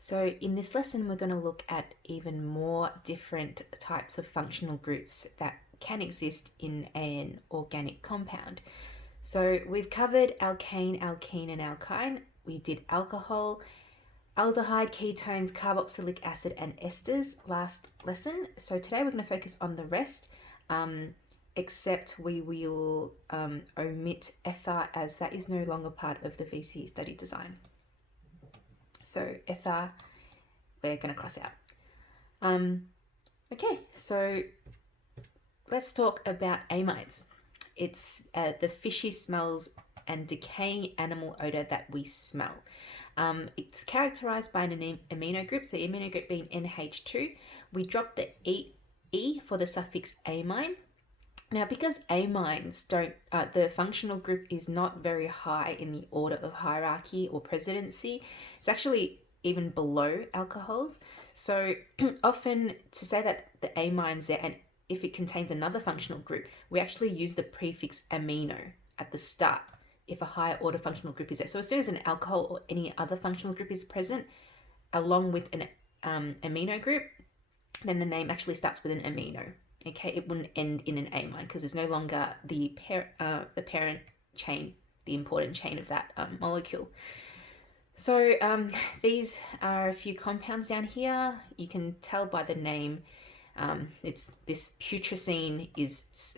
So in this lesson, we're going to look at even more different types of functional groups that can exist in an organic compound. So we've covered alkane, alkene, and alkyne. We did alcohol, aldehyde, ketones, carboxylic acid, and esters last lesson. So today we're going to focus on the rest, except we will omit ether as that is no longer part of the VCE study design. So ether, we're going to cross out. Okay, so let's talk about amines. It's the fishy smells and decaying animal odor that we smell. It's characterized by an amino group, so amino group being NH2. We drop the E for the suffix amine. Now, because amines don't, the functional group is not very high in the order of hierarchy or presidency. It's actually even below alcohols. So often to say that theamine's there, and if it contains another functional group, we actually use the prefix amino at the start if a higher order functional group is there. So as soon as an alcohol or any other functional group is present, along with an amino group, then the name actually starts with an amino. Okay, it wouldn't end in an amine because there's no longer the parent chain, the important chain of that molecule. So these are a few compounds down here. You can tell by the name. It's this putrescine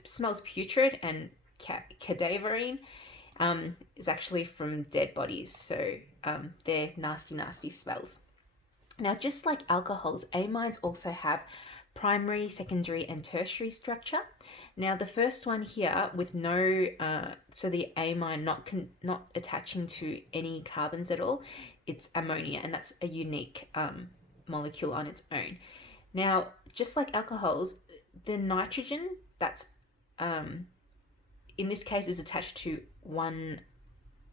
smells putrid, and cadaverine is actually from dead bodies. So they're nasty smells. Now, just like alcohols, amines also have primary, secondary, and tertiary structure. Now, the first one here with no, so the amine not attaching to any carbons at all, it's ammonia, and that's a unique molecule on its own. Now, just like alcohols, the nitrogen that's, in this case, is attached to one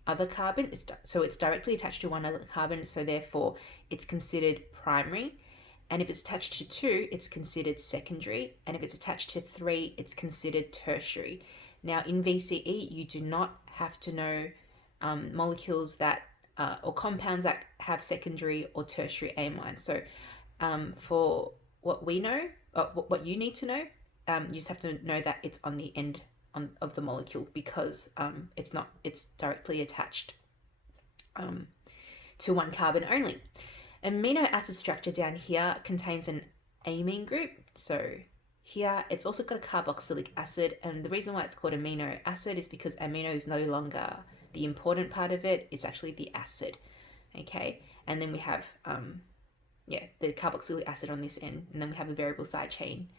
other carbon. So it's directly attached to one other carbon, so therefore it's considered primary. And if it's attached to 2, it's considered secondary. And if it's attached to 3, it's considered tertiary. Now, in VCE, you do not have to know molecules that or compounds that have secondary or tertiary amines. So for what we know, what you need to know, you just have to know that it's on the end of the molecule, because it's directly attached to one carbon only. Amino acid structure down here contains an amine group. So here it's also got a carboxylic acid, and the reason why it's called amino acid is because amino is no longer the important part of it. It's actually the acid. Okay, and then we have the carboxylic acid on this end, and then we have the variable side chain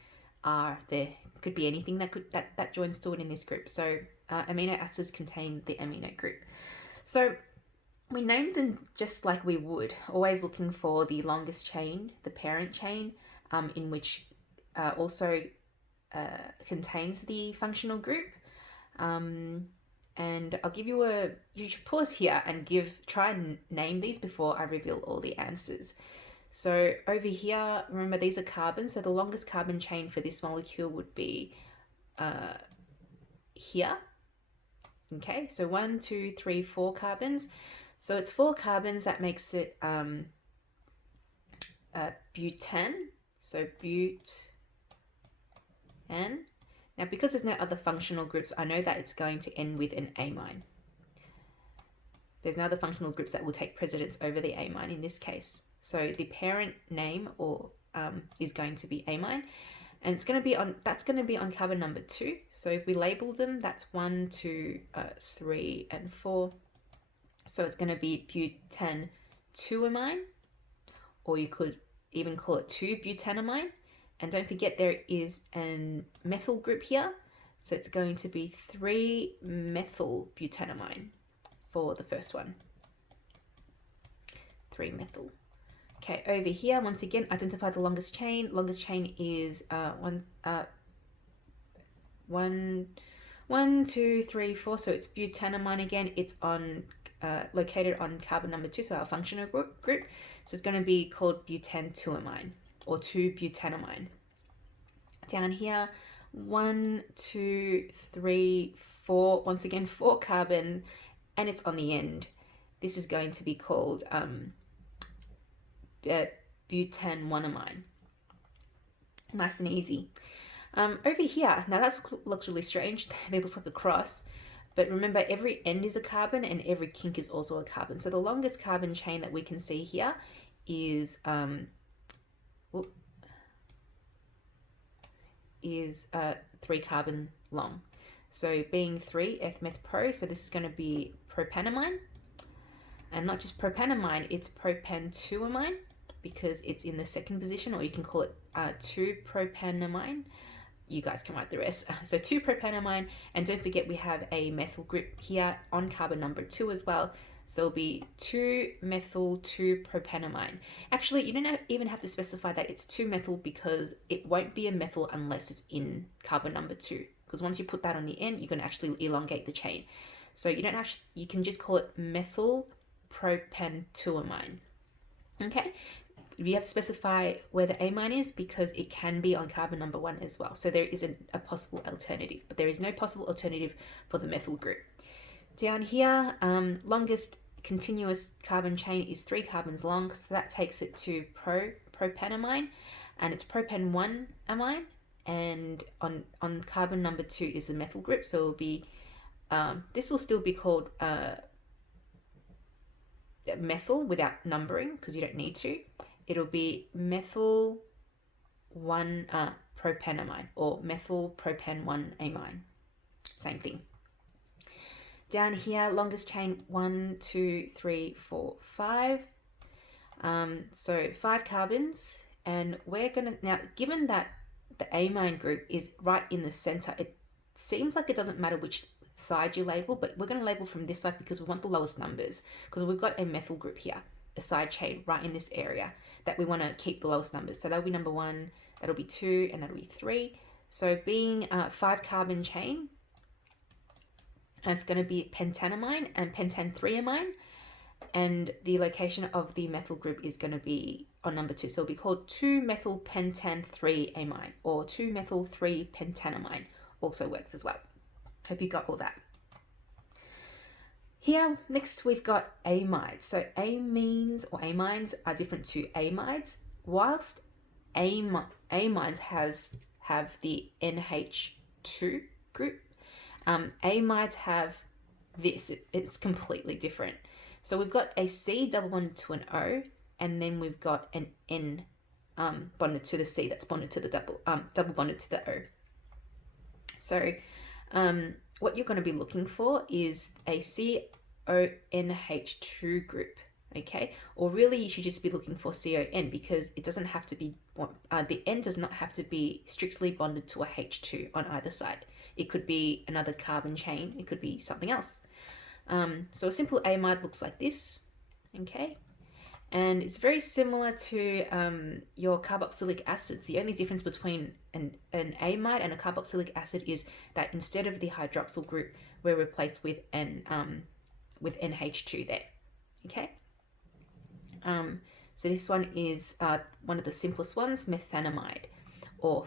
R. There could be anything that joins to it in this group. So amino acids contain the amino group. So we named them just like we would, always looking for the longest chain, the parent chain, in which also contains the functional group. And I'll give you you should pause here and try and name these before I reveal all the answers. So over here, remember these are carbons, so the longest carbon chain for this molecule would be here. Okay, so 1, 2, 3, 4 carbons. So it's 4 carbons, that makes it butane. So butane. Now, because there's no other functional groups, I know that it's going to end with an amine. There's no other functional groups that will take precedence over the amine in this case. So the parent name is going to be amine, and that's going to be on carbon number 2. So if we label them, that's 1, 2, 3, and 4. So it's going to be butane 2-amine, or you could even call it 2-butanamine. And don't forget there is a methyl group here, so it's going to be 3-methyl-butanamine for the first one. 3-methyl. Okay, over here, once again, identify the longest chain. Longest chain is 1, 2, 3, 4. So it's butanamine again. It's located on carbon number 2, so our functional group. So it's going to be called butane 2-amine or 2-butanamine. Down here, 1, 2, 3, 4. Once again, 4 carbon, and it's on the end. This is going to be called butanonamine. Nice and easy. Over here, now that looks really strange. It looks like a cross. But remember, every end is a carbon and every kink is also a carbon. So the longest carbon chain that we can see here is 3 carbon long. So being 3 eth-meth pro, so this is going to be propanamine. And not just propanamine, it's propantuamine because it's in the second position, or you can call it 2-propanamine. You guys can write the rest. So 2-propanamine, and don't forget we have a methyl group here on carbon number 2 as well. So it'll be 2-methyl-2-propanamine. Actually, you don't even have to specify that it's 2-methyl because it won't be a methyl unless it's in carbon number 2. Because once you put that on the end, you're going to actually elongate the chain. So you don't actually, you can just call it methyl propantuamine. Okay, you have to specify where the amine is because it can be on carbon number 1 as well. So there isn't a possible alternative, but there is no possible alternative for the methyl group. Down here, longest continuous carbon chain is 3 carbons long, so that takes it to propanamine, and it's propan-1 amine, and on carbon number 2 is the methyl group, so it'll be, this will still be called methyl without numbering because you don't need to. It'll be methyl 1 propanamine or methyl propan-1 amine. Same thing. Down here, longest chain 1, 2, 3, 4, 5. So 5 carbons, and we're gonna now, given that the amine group is right in the center, it seems like it doesn't matter which side you label, but we're going to label from this side because we want the lowest numbers, because we've got a methyl group here, a side chain right in this area that we want to keep the lowest numbers. So that'll be number 1, that'll be 2, and that'll be 3. So being a 5 carbon chain, it's going to be pentanamine and pentan-3 amine, and the location of the methyl group is going to be on number 2. So it'll be called 2-methyl-pentan-3 amine, or 2-methyl-3-pentanamine also works as well. Hope you got all that. Here, next we've got amides. So amines or amines are different to amides. Whilst amines have the NH2 group, amides have this. It's completely different. So we've got a C double bonded to an O, and then we've got an N bonded to the C that's bonded to the double bonded to the O. So what you're going to be looking for is a CONH2 group, okay? Or really you should just be looking for CON because it doesn't have to be, the N does not have to be strictly bonded to a H2 on either side. It could be another carbon chain, it could be something else. So a simple amide looks like this, okay? And it's very similar to your carboxylic acids. The only difference between an amide and a carboxylic acid is that instead of the hydroxyl group, we're replaced with with NH2 there. Okay. So this one is one of the simplest ones, methanamide, or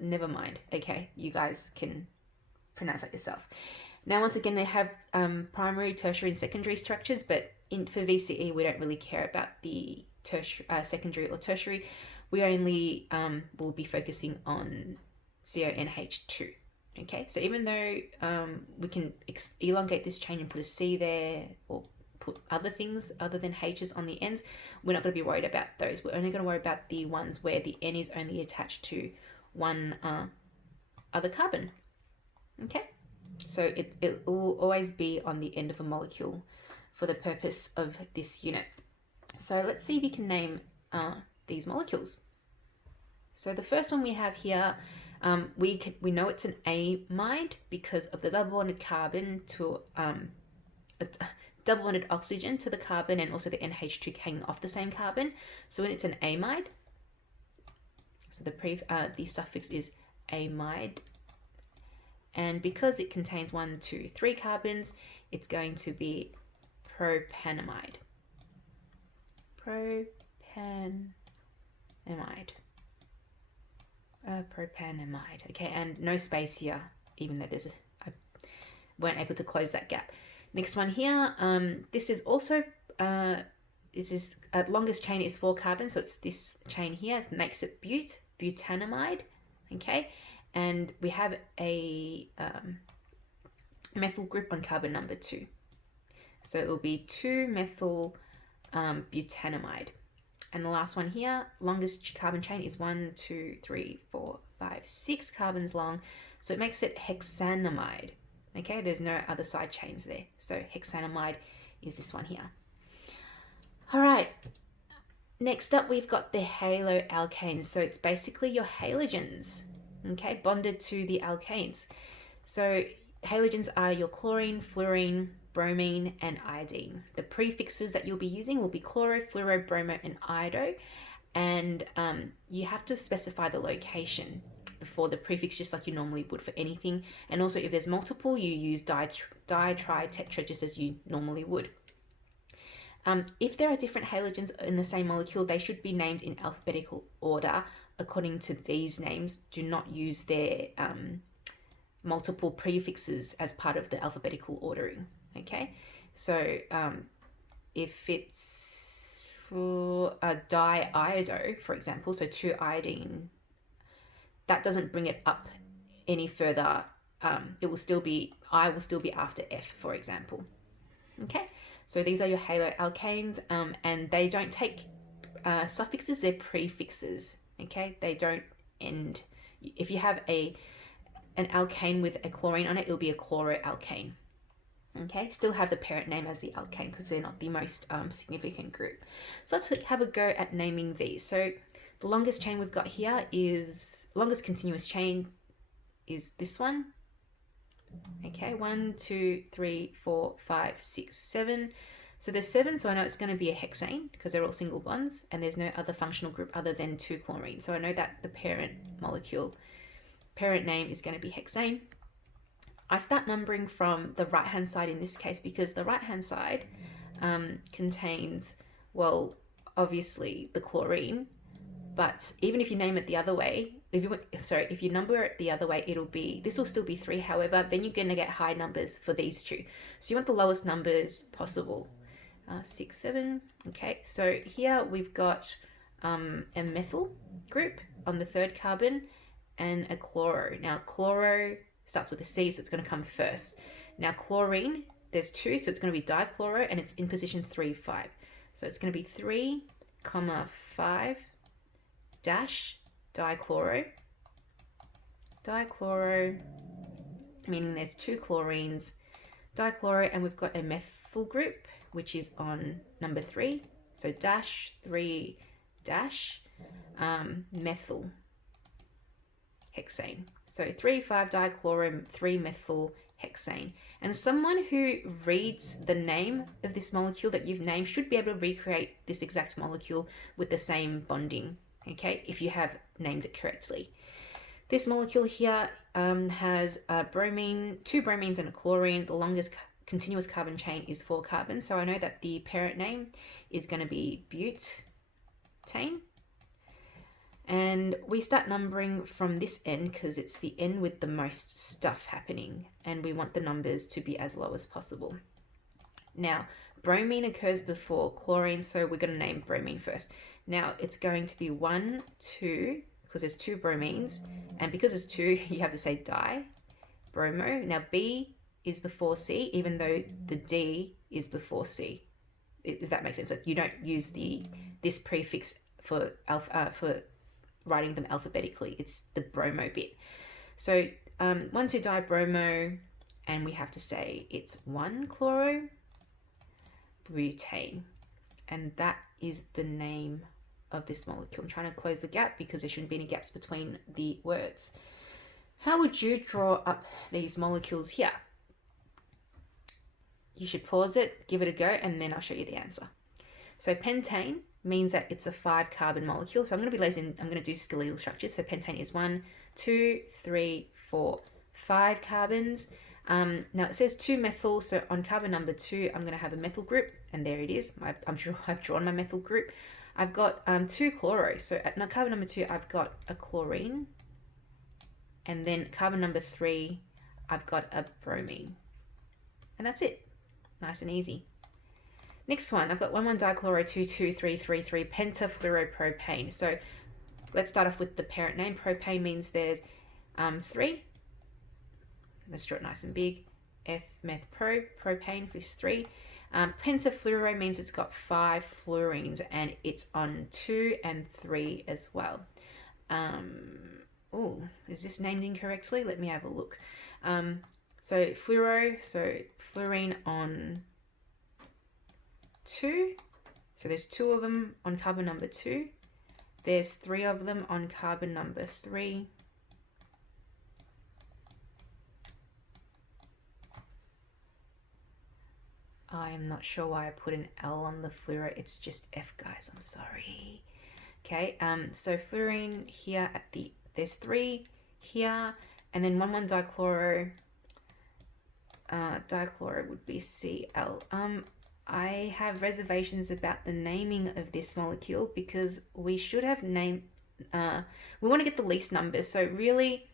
never mind. Okay, you guys can pronounce that yourself. Now, once again, they have primary, tertiary, and secondary structures, but for VCE, we don't really care about the secondary or tertiary. We only will be focusing on CONH2. Okay, so even though we can elongate this chain and put a C there, or put other things other than H's on the ends, we're not going to be worried about those. We're only going to worry about the ones where the N is only attached to one other carbon. Okay. So it will always be on the end of a molecule for the purpose of this unit. So let's see if we can name these molecules. So the first one we have here, we know it's an amide because of the double bonded carbon to double bonded oxygen to the carbon, and also the NH2 hanging off the same carbon. So when it's an amide, so the suffix is amide. And because it contains 1, 2, 3 carbons, it's going to be propanamide. Propanamide. Okay, and no space here, even though I weren't able to close that gap. Next one here, this is also, longest chain is 4 carbons, so it's this chain here, it makes it butanamide, okay? And we have a methyl group on carbon number 2. So it will be 2-methyl butanamide. And the last one here, longest carbon chain is 1, 2, 3, 4, 5, 6 carbons long. So it makes it hexanamide. Okay, there's no other side chains there. So hexanamide is this one here. All right, next up we've got the haloalkanes. So it's basically your halogens, okay, bonded to the alkanes. So halogens are your chlorine, fluorine, bromine, and iodine. The prefixes that you'll be using will be chloro, fluoro, bromo, and iodo. And you have to specify the location before the prefix, just like you normally would for anything. And also if there's multiple, you use di, tri, tetra, just as you normally would. If there are different halogens in the same molecule, they should be named in alphabetical order according to these names. Do not use their multiple prefixes as part of the alphabetical ordering. Okay, so if it's a diiodo, for example, so 2-iodine, that doesn't bring it up any further. It will still be, I will still be after F, for example. Okay, so these are your haloalkanes, and they don't take suffixes, they're prefixes. Okay, they don't end. If you have an alkane with a chlorine on it, it'll be a chloroalkane. Okay, still have the parent name as the alkane because they're not the most significant group. So let's have a go at naming these. So the longest chain we've got here is, longest continuous chain is this one. Okay, 1, 2, 3, 4, 5, 6, 7. So there's 7, so I know it's going to be a hexane because they're all single bonds, and there's no other functional group other than 2 chlorine. So I know that the parent molecule, parent name is going to be hexane. I start numbering from the right-hand side in this case because the right-hand side contains, well, obviously the chlorine, but even if you name it the other way, if you number it the other way, this will still be 3. However, then you're going to get high numbers for these two. So you want the lowest numbers possible. 6, 7. Okay, so here we've got a methyl group on the 3rd carbon and a chloro. Now, chloro starts with a C, so it's going to come first. Now, chlorine, there's 2, so it's going to be dichloro, and it's in position 3, 5. So it's going to be 3, 5 dash dichloro, meaning there's 2 chlorines, dichloro, and we've got a methyl group, which is on number 3. So dash 3 dash methyl hexane. So 3, 5 dichloro, 3 methyl hexane. And someone who reads the name of this molecule that you've named should be able to recreate this exact molecule with the same bonding, okay, if you have named it correctly. This molecule here has a bromine, 2 bromines and a chlorine. The longest continuous carbon chain is 4 carbons. So I know that the parent name is going to be butane. And we start numbering from this end because it's the end with the most stuff happening, and we want the numbers to be as low as possible. Now, bromine occurs before chlorine, so we're going to name bromine first. Now, it's going to be 1, 2, because there's 2 bromines, and because it's 2, you have to say di, bromo. Now, B is before C, even though the D is before C, if that makes sense. So you don't use this prefix for writing them alphabetically. It's the bromo bit. So 1, 2 dibromo, and we have to say it's 1 chlorobutane, and that is the name of this molecule. I'm trying to close the gap because there shouldn't be any gaps between the words. How would you draw up these molecules here? You should pause it, give it a go, and then I'll show you the answer. So pentane means that it's a 5 carbon molecule. So I'm going to be lazy and I'm going to do skeletal structures. So pentane is 1, 2, 3, 4, 5 carbons. Now it says 2 methyl. So on carbon number 2, I'm going to have a methyl group, and there it is. I'm sure I've drawn my methyl group. I've got 2 chloro. So at carbon number 2, I've got a chlorine, and then carbon number 3, I've got a bromine, and that's it. Nice and easy. Next one, I've got 1,1-dichloro-2,2,3,3,3 pentafluoropropane. So let's start off with the parent name. Propane means there's 3. Let's draw it nice and big. Propane is 3. Pentafluoro means it's got 5 fluorines and it's on 2 and 3 as well. Oh, is this named incorrectly? Let me have a look. So fluoro, so fluorine on 2. So there's 2 of them on carbon number 2. There's 3 of them on carbon number 3. I am not sure why I put an L on the fluoro. It's just F, guys. I'm sorry. Okay. So fluorine here at the, there's 3 here, and then 1,1-dichloro. Dichloro would be Cl. I have reservations about the naming of this molecule because we should have named. We want to get the least numbers. So really,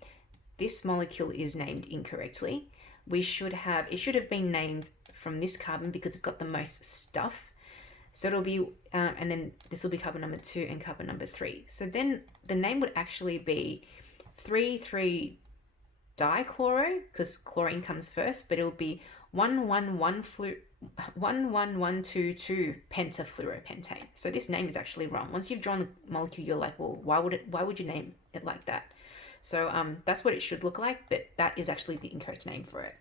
this molecule is named incorrectly. It should have been named from this carbon because it's got the most stuff. So it'll be, and then this will be carbon number 2 and carbon number 3. So then the name would actually be 3,3-dichloro because chlorine comes first, but it'll be 1,1,1,2,2 pentafluoropentane. So this name is actually wrong. Once you've drawn the molecule, you're like, well, why would you name it like that? So that's what it should look like, but that is actually the incorrect name for it.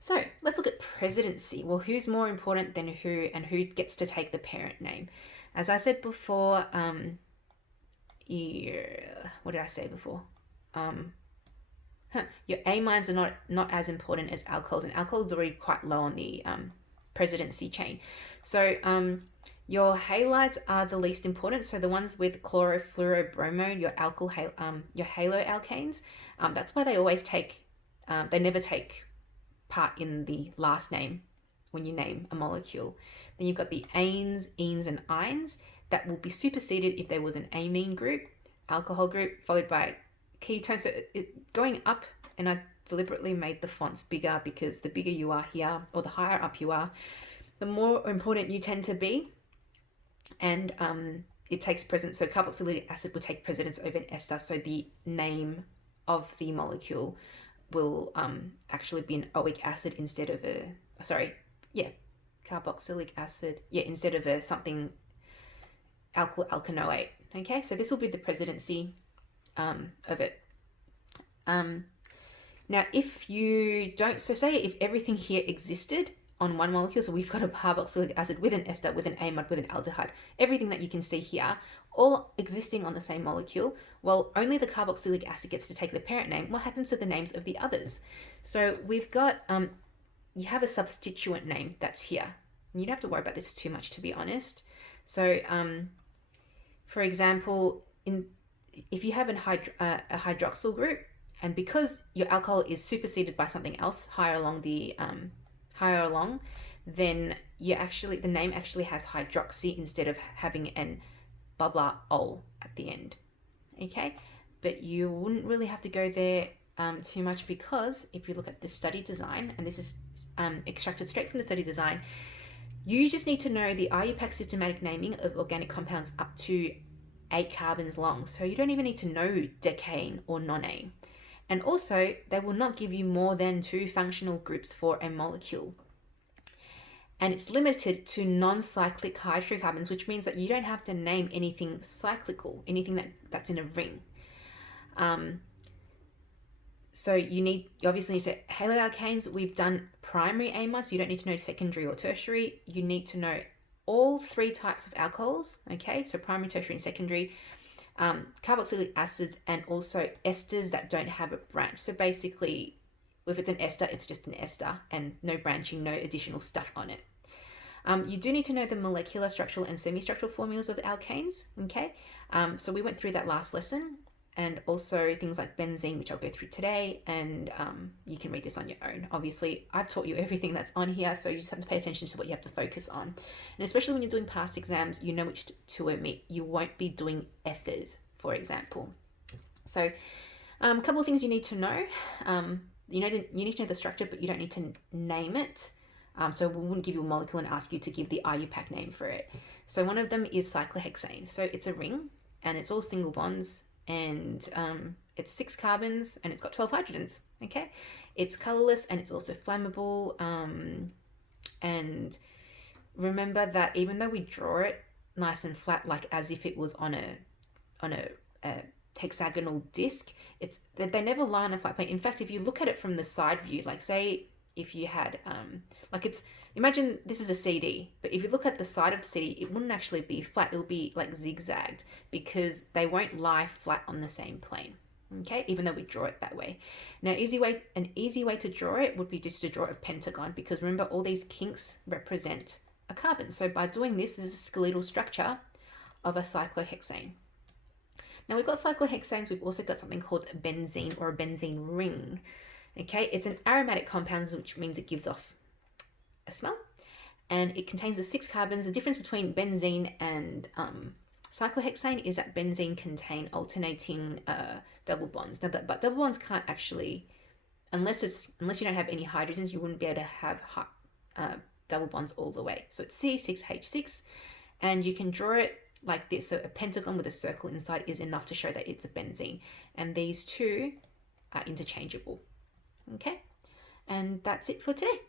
So let's look at presidency. Well, who's more important than who, and who gets to take the parent name? As I said before, what did I say before? Your amines are not as important as alcohols, and alcohols are already quite low on the presidency chain. So your halides are the least important. So the ones with chlorofluorobromo, your haloalkanes, that's why they always take, they never take part in the last name when you name a molecule. Then you've got the anes, enes, and ines that will be superseded if there was an amine group, alcohol group, followed by ketones. So going up, and I deliberately made the fonts bigger because the bigger you are here, or the higher up you are, the more important you tend to be. And it takes precedence. So carboxylic acid will take precedence over an ester. So the name of the molecule will actually be an oic acid instead of a, carboxylic acid, instead of a something alkyl alkanoate. Okay, so this will be the presidency of it. Now, if you don't, so say if everything here existed on one molecule, so we've got a carboxylic acid with an ester, with an amide, with an aldehyde, everything that you can see here, all existing on the same molecule, well, only the carboxylic acid gets to take the parent name. What happens to the names of the others? So we've got, you have a substituent name that's here. You don't have to worry about this too much, to be honest. So, for example, if you have a hydroxyl group, and because your alcohol is superseded by something else higher along, then the name actually has hydroxy instead of having an blah blah ol at the end. Okay, but you wouldn't really have to go there too much, because if you look at the study design, and this is extracted straight from the study design, you just need to know the Iupac systematic naming of organic compounds up to 8 carbons long. So you don't even need to know decane or nonane. And also, they will not give you more than 2 functional groups for a molecule. And it's limited to non-cyclic hydrocarbons, which means that you don't have to name anything cyclical, anything that's in a ring. So you obviously need to, haloalkanes, we've done primary amides, so you don't need to know secondary or tertiary. You need to know all 3 types of alcohols, okay? So primary, tertiary, and secondary. Carboxylic acids, and also esters that don't have a branch. So basically, if it's an ester, it's just an ester and no branching, no additional stuff on it. You do need to know the molecular, structural, and semi-structural formulas of the alkanes, okay? So we went through that last lesson, and also things like benzene, which I'll go through today, and you can read this on your own. Obviously, I've taught you everything that's on here, so you just have to pay attention to what you have to focus on. And especially when you're doing past exams, you know which to omit. You won't be doing ethers, for example. So a couple of things you need to know. You need to know the structure, but you don't need to name it. So we wouldn't give you a molecule and ask you to give the Iupac name for it. So one of them is cyclohexane. So it's a ring and it's all single bonds, and it's 6 carbons and it's got 12 hydrogens. Okay, it's colorless and it's also flammable. And remember that even though we draw it nice and flat, like as if it was on a hexagonal disc, they never lie on a flat plane. In fact, if you look at it from the side view, like say if you had imagine this is a CD, but if you look at the side of the CD, it wouldn't actually be flat. It'll be like zigzagged because they won't lie flat on the same plane. Okay, even though we draw it that way. Now, an easy way to draw it would be just to draw a pentagon, because remember all these kinks represent a carbon. So by doing this, this is a skeletal structure of a cyclohexane. Now we've got cyclohexanes, we've also got something called benzene or a benzene ring. Okay, it's an aromatic compound, which means it gives off a smell, and it contains the 6 carbons. The difference between benzene and cyclohexane is that benzene contain alternating double bonds. Now, but double bonds can't actually, unless you don't have any hydrogens, you wouldn't be able to have double bonds all the way. So it's C6H6, and you can draw it like this. So a pentagon with a circle inside is enough to show that it's a benzene, and these two are interchangeable. Okay, and that's it for today.